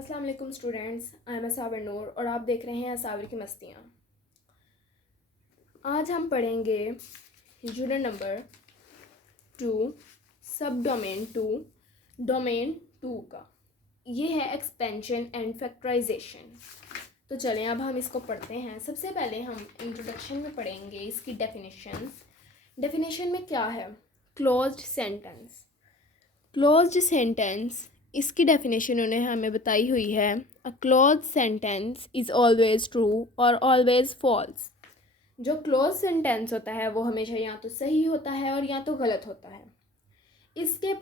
अस्सलाम वालेकुम students, I am असावर नूर और आप देख रहे हैं असावर की मस्तियाँ। आज हम पढ़ेंगे यूनिट नंबर 2 सब डोमेन 2 डोमेन 2 का। ये है एक्सपेंशन एंड फैक्टराइजेशन। तो चलें अब हम इसको पढ़ते हैं। सबसे पहले हम इंट्रोडक्शन में पढ़ेंगे इसकी डेफिनेशंस। डेफिनेशन में क्या है? Closed sentence. क्लोज्ड सेंटेंस, इसकी डेफिनेशन उन्हें हमें बताई हुई है। A clause sentence is always true और ऑलवेज फॉल्स। जो क्लोज सेंटेंस होता है वो हमेशा या तो सही होता है और या तो गलत होता है। इसके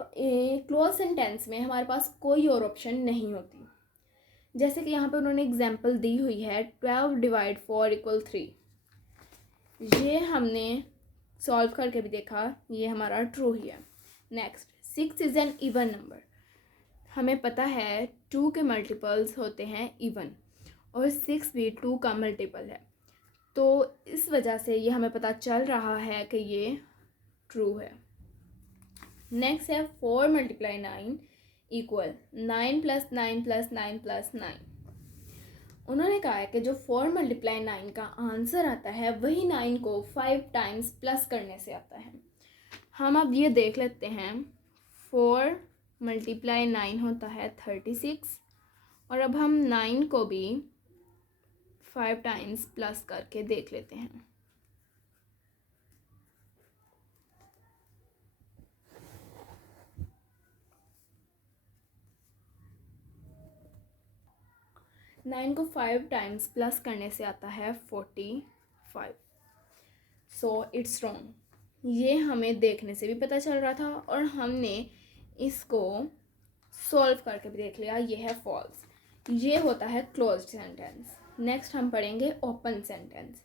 क्लोज सेंटेंस में हमारे पास कोई और ऑप्शन नहीं होती। जैसे कि यहाँ पे उन्होंने एग्जाम्पल दी हुई है 12 डिवाइड 4 इक्वल 3। ये हमने सॉल्व करके भी देखा, ये हमारा ट्रू ही है। Next, 6 is an even number. हमें पता है 2 के मल्टीपल्स होते हैं इवन और 6 भी 2 का मल्टीपल है, तो इस वजह से ये हमें पता चल रहा है कि ये ट्रू है। नेक्स्ट है 4 multiply 9 equal 9 plus 9 plus 9 plus 9। उन्होंने कहा है कि जो 4 मल्टीप्लाई 9 का आंसर आता है वही 9 को 5 टाइम्स प्लस करने से आता है। हम अब ये देख लेते हैं। 4 मल्टीप्लाई 9 होता है 36 और अब हम 9 को भी 5 टाइम्स प्लस करके देख लेते हैं। नाइन को 5 टाइम्स प्लस करने से आता है 45। So it's wrong. ये हमें देखने से भी पता चल रहा था और हमने इसको सॉल्व करके भी देख लिया, ये है फॉल्स। ये होता है क्लोज्ड सेंटेंस। नेक्स्ट हम पढ़ेंगे open sentence.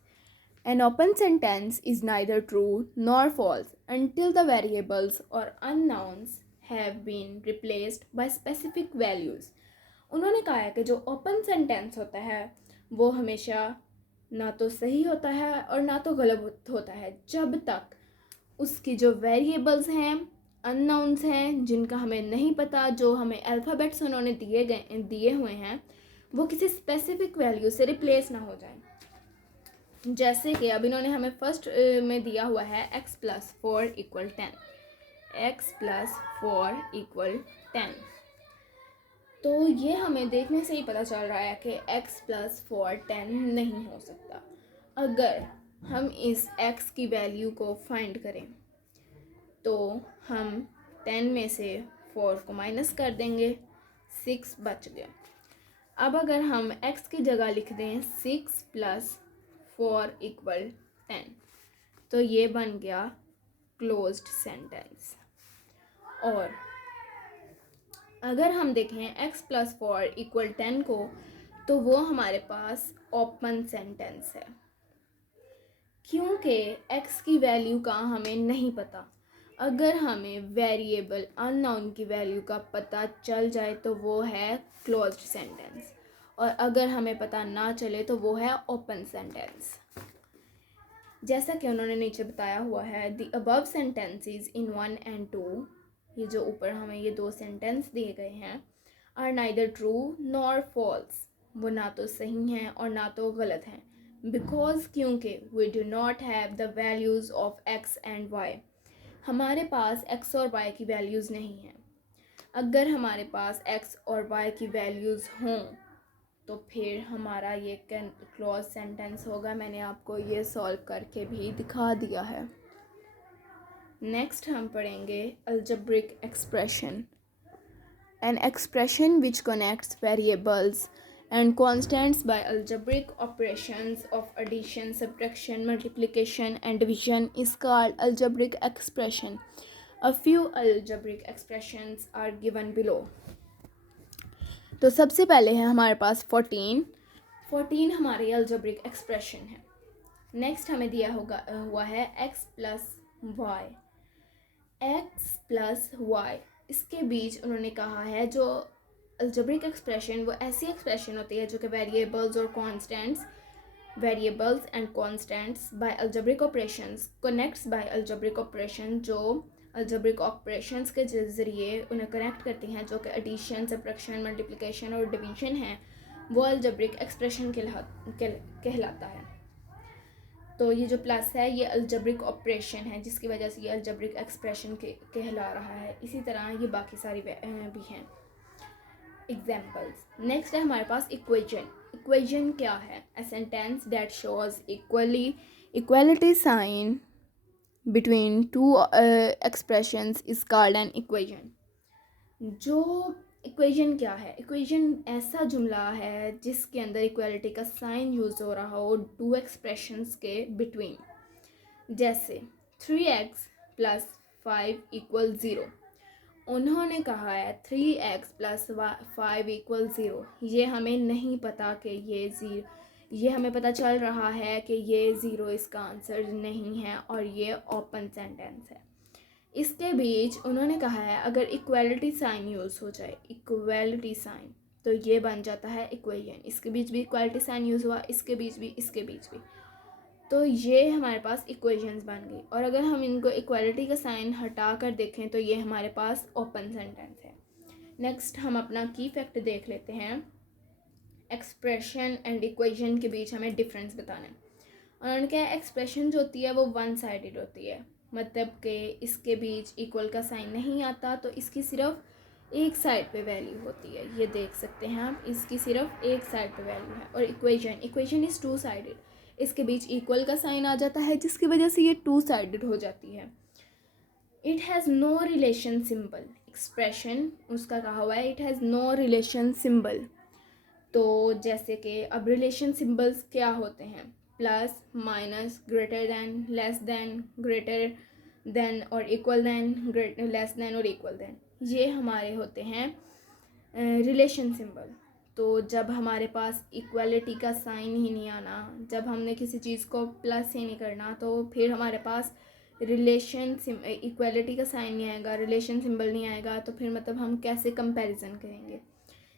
An open sentence is neither true nor false until the variables or unknowns have been replaced by specific values. उन्होंने कहा है कि जो ओपन सेंटेंस होता है वो हमेशा ना तो सही होता है और ना तो गलत होता है जब तक उसकी जो वेरिएबल्स हैं, अननोन्स हैं, जिनका हमें नहीं पता, जो हमें अल्फ़ाबेट्स उन्होंने दिए हुए हैं, वो किसी स्पेसिफिक वैल्यू से रिप्लेस ना हो जाए। जैसे कि अब इन्होंने हमें फर्स्ट में दिया हुआ है x plus 4 equal 10। x plus 4 equal 10, तो ये हमें देखने से ही पता चल रहा है कि x प्लस 4 10 नहीं हो सकता। अगर हम इस x की वैल्यू को फाइंड करें तो हम 10 में से 4 को माइनस कर देंगे, 6 बच गया। अब अगर हम x की जगह लिख दें 6 प्लस 4 इक्वल 10, तो ये बन गया क्लोज्ड सेंटेंस। और अगर हम देखें x प्लस 4 इक्वल 10 को, तो वो हमारे पास ओपन सेंटेंस है, क्योंकि x की वैल्यू का हमें नहीं पता। अगर हमें वेरिएबल अननोन की वैल्यू का पता चल जाए तो वो है क्लोज्ड सेंटेंस, और अगर हमें पता ना चले तो वो है ओपन सेंटेंस। जैसा कि उन्होंने नीचे बताया हुआ है, the above sentences in 1 and 2, ये जो ऊपर हमें ये 2 सेंटेंस दिए गए हैं, are neither true nor false. वो ना तो सही हैं और ना तो गलत हैं। बिकॉज, क्योंकि we do not have the values of x and y. हमारे पास एक्स और वाई की वैल्यूज़ नहीं हैं। अगर हमारे पास एक्स और वाई की वैल्यूज़ हों तो फिर हमारा ये क्लोज सेंटेंस होगा। मैंने आपको ये सॉल्व करके भी दिखा दिया है। नेक्स्ट हम पढ़ेंगे algebraic expression. An expression which connects variables and constants by algebraic operations of addition, subtraction, multiplication and division is called algebraic expression. A few algebraic expressions are given below. तो सबसे पहले है हमारे पास 14 हमारी अलजेब्रिक एक्सप्रेशन है। Next हमें दिया हुआ है x plus y. X plus y, इसके बीच उन्होंने कहा है जो अलजेब्रिक एक्सप्रेशन, वो ऐसी एक्सप्रेशन होती है जो कि variables and constants by algebraic operations, connects by algebraic operation, जो अलजेब्रिक ऑपरेशंस के ज़रिए उन्हें कनेक्ट करती हैं, जो कि एडिशन, सब्ट्रैक्शन, मल्टीप्लिकेशन और डिवीजन हैं, वो अलजेब्रिक एक्सप्रेशन कहलाता है। तो ये जो प्लस है ये अलजेब्रिक ऑपरेशन है, जिसकी वजह से ये अलजेब्रिक एक्सप्रेशन कहला रहा है। इसी तरह ये बाकी सारी भी हैं एग्जाम्पल्स। नेक्स्ट है हमारे पास इक्वेशन। इक्वेशन क्या है? A sentence that shows equality sign between two expressions is called an equation. जो इक्वेशन क्या है? इक्वेशन ऐसा जुमला है जिसके अंदर इक्वालिटी का साइन यूज़ हो रहा हो टू एक्सप्रेशंस के बिटवीन। जैसे 3x + 5 = 0। उन्होंने कहा है 3x + 5 = 0। ये हमें नहीं पता कि ये हमें पता चल रहा है कि ये 0 इसका आंसर नहीं है और ये ओपन सेंटेंस है। इसके बीच उन्होंने कहा है अगर इक्वालिटी साइन यूज़ हो जाए, इक्वालिटी साइन, तो ये बन जाता है इक्वेशन। इसके बीच भी इक्वालिटी साइन यूज़ हुआ, इसके बीच भी, इसके बीच भी, तो ये हमारे पास इक्वेशंस बन गई। और अगर हम इनको इक्वालिटी का साइन हटा कर देखें तो ये हमारे पास ओपन सेंटेंस है। नेक्स्ट हम अपना की फैक्ट देख लेते हैं। एक्सप्रेशन एंड इक्वेशन के बीच हमें डिफरेंस बताना है। उन्होंने क्या, एक्सप्रेशन जो होती है वो वन साइडेड होती है, मतलब कि इसके बीच इक्वल का साइन नहीं आता, तो इसकी सिर्फ एक साइड पे वैल्यू होती है। ये देख सकते हैं आप, इसकी सिर्फ एक साइड पे वैल्यू है। और इक्वेशन इज़ टू साइडेड, इसके बीच इक्वल का साइन आ जाता है, जिसकी वजह से ये टू साइडेड हो जाती है। It has no relation symbol. Expression उसका कहा हुआ है it has no relation symbol. तो जैसे कि अब रिलेशन सिंबल्स क्या होते हैं? Plus, minus, greater than, less than, greater than और इक्वल दैन, लेस दैन और इक्वल दैन, ये हमारे होते हैं रिलेशन सिंबल। तो जब हमारे पास इक्वालिटी का साइन ही नहीं आना, जब हमने किसी चीज़ को प्लस ही नहीं करना, तो फिर हमारे पास इक्वालिटी का साइन नहीं आएगा, रिलेशन सिंबल नहीं आएगा, तो फिर मतलब हम कैसे कंपैरिजन करेंगे?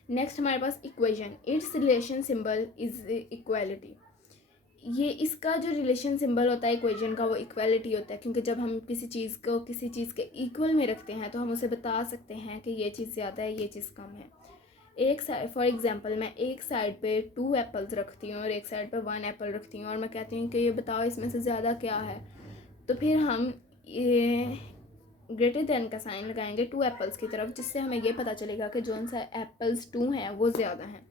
नेक्स्ट हमारे पास equation, it's relation symbol is equality. ये इसका जो रिलेशन सिंबल होता है इक्वेशन का, वो इक्वालिटी होता है, क्योंकि जब हम किसी चीज़ को किसी चीज़ के इक्वल में रखते हैं तो हम उसे बता सकते हैं कि ये चीज़ ज़्यादा है, ये चीज़ कम है। एक साइड, फॉर एग्जांपल, मैं एक साइड पे 2 एप्पल्स रखती हूँ और एक साइड पे 1 एप्पल रखती हूँ और मैं कहती हूँ कि ये बताओ इसमें से ज़्यादा क्या है, तो फिर हम ये ग्रेटर दैन का साइन लगाएंगे 2 एप्पल्स की तरफ, जिससे हमें ये पता चलेगा कि जो सा एप्पल्स 2 हैं वो ज़्यादा हैं।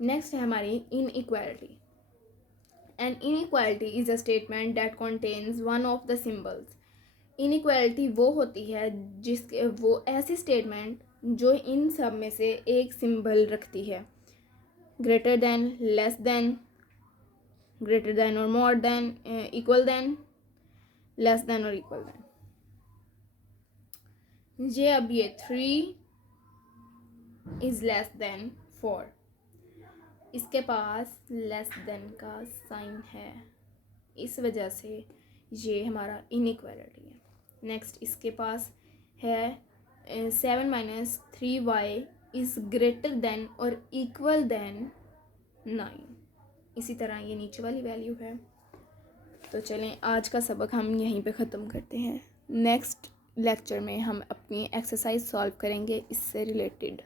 नेक्स्ट है हमारी inequality. An inequality is a statement that contains one of the symbols. Inequality वो होती है जिसके, वो ऐसी स्टेटमेंट जो इन सब में से एक सिंबल रखती है। Greater than, less than, greater than और more than, equal than, less than और इक्वल दैन। ये अब ये 3 इज़ लेस दैन 4, इसके पास लेस देन का साइन है, इस वजह से ये हमारा इनइक्वालिटी है। नेक्स्ट इसके पास है 7 - 3y इज़ ग्रेटर देन और इक्वल देन 9। इसी तरह ये नीचे वाली वैल्यू है। तो चलें आज का सबक हम यहीं पे ख़त्म करते हैं। नेक्स्ट लेक्चर में हम अपनी एक्सरसाइज सॉल्व करेंगे इससे रिलेटेड।